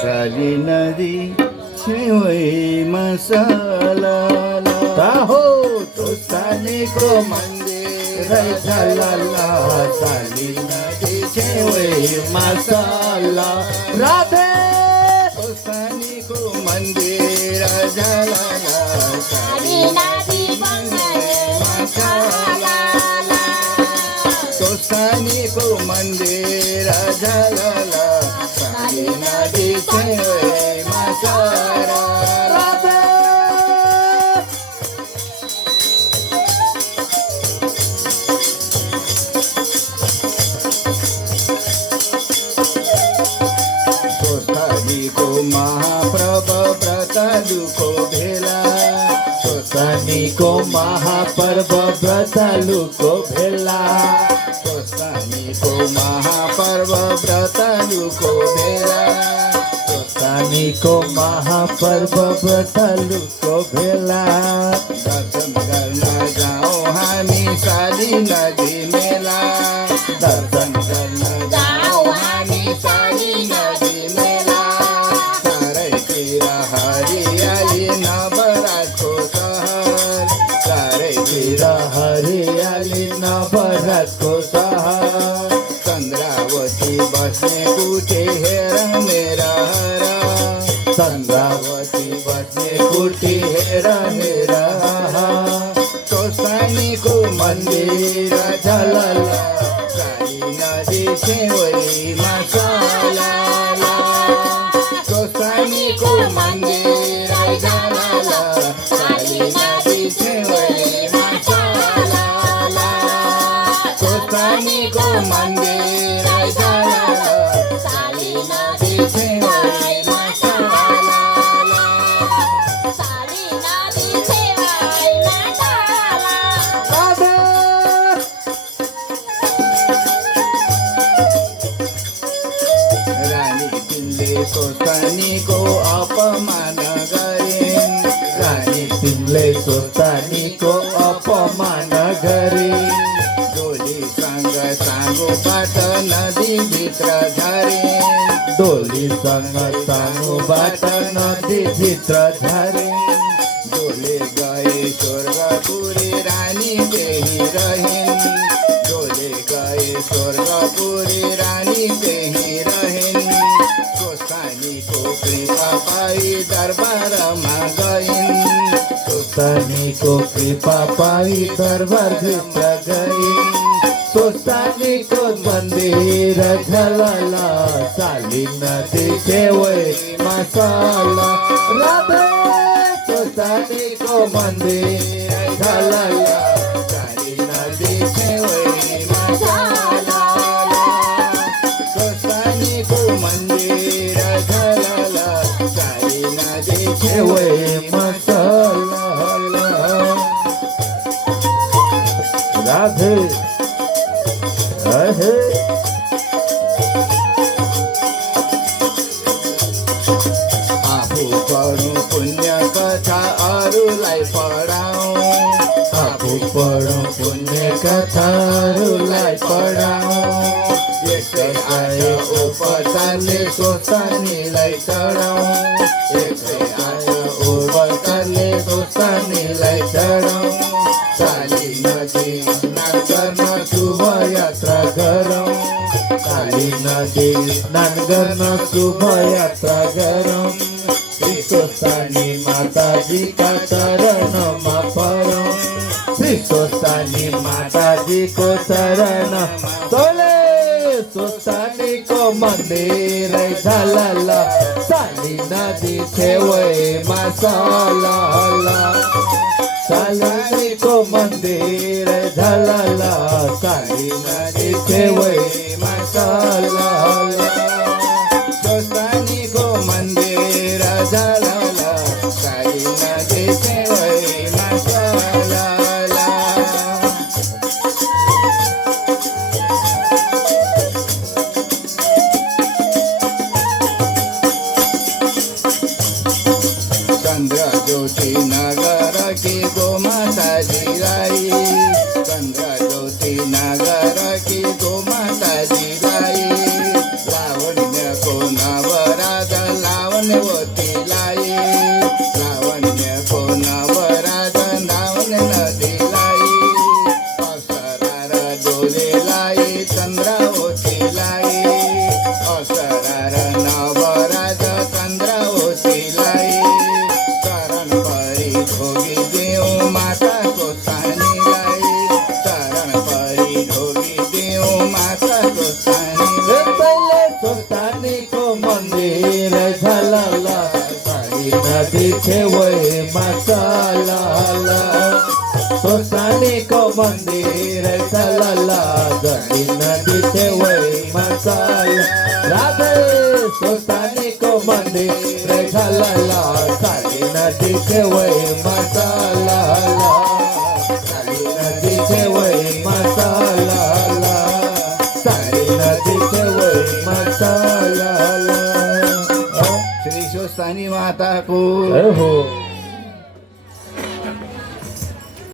साली नदी छेउमा सलला हो तोसानीको मन्दिर झलला साली नदी छेउमा सलला राधे तोसानीको मन्दिर झलला साली नदी तोसानीको मन्दिर झलला साली नदी छेउमा सलला राधे तोसानीको महाप्रभ व्रतालुको भेला तोसानीको महापर्व व्रतालुको भेला तोसानीको महापर्व व्रतालुको भेला तोसानीको महापर्व व्रतालुको भेला दर्शन गर्न जाउँ हामी साली नदी मेला दर्शन गर्न जाउँ हामी साली नदी मेला चारैतिर हरियाली नवराजको सहर चारैतिर हरियाली नवराजको सहर चन्द्रावती बस्ने कुटी हेर मेरा हर चन्द्रावती बस्ने कुटी हेर मेरा तोसानीको मन्दिर झलला साली नदी छेउमा सलला तोसानीको मन्दिर झलला साली नदी छेउमा सलला तोसानीको मन्दिर झलला साली नदी छेउमा सलला साली नदी छेउमा सलला राधे रानी तिमीले तोसानीको अपमान गरिन् रानी तिमीले तोसानीको अपमान गरिन् डोलीसँग साँगोबाट नदीभित्र झरिन् डोलीसँग साँगोबाट नदीभित्र झरिन् डोले गए स्वर्गपुरी रानी त्यही रहिन् डोले गए स्वर्गपुरी रानी त्यही रहिन् तोसानीको कृपा पाई दरबारमा गइन् तोसानीको कृपा पाई दरबारभित्र गइन् तोसानीको मन्दिर झलला साली नदी छेउमा सलला राधे तोसानीको मन्दिर झलला साली नदी छेउमा सलला तोसानीको मन्दिर झलला साली नदी छेउमा सलला राधे राधे आफू पढ्नु पुण्य कथा अरूलाई पढाउँ आफू पढौँ पुण्य कथा अरूलाई पढाउँ यसै आयो उपचारले तोसानीलाई चढाउँ यसै आयो उपचारले तोसानीलाई चढाउँ साली नदी स्नान गर्न शुभ यात्रा गरौँ साली नदी स्नान गर्न शुभ यात्रा गरौँ श्री तोसानी माताजीका चरणमा परौँ श्री तोसानी माताजीको चरण तोले तोसानीको मन्दिर झलला साली नदी छेउमा सलला सालीको मन्दिर झलला साली नदी छेउमा सलला तोसानीको मन्दिर झलला साली नदी छेउमा सलला चन्द्र ज्योति नगर कि गोमाताजीलाई चन्द्र ज्योति नगर कि गोमाताजीलाई लावण्यको नवराज होती लाई लावण्य कोणावरात धावून नदी लाई असरार डोले लाई चंद्रा होती लाई असरार नवरात चंद्रा होती लाई चरण परी भोगी देऊ माता कोसानी लाई चरण परी भोगी देऊ माता कोसानी पहिले स्वस्तानी को मंदिर झाला सारी नदी ठेवय मसाला स्वस्तानी को मंदिर झाला सारी नदी ठेवय मसाला राधे स्वस्तानी को मंदिर झाला सारी नदी ठेवय मसाला सारी नदी ठेवय मसाला सारी नदी ठेवय मसाला श्री स्वस्तानी माता को हो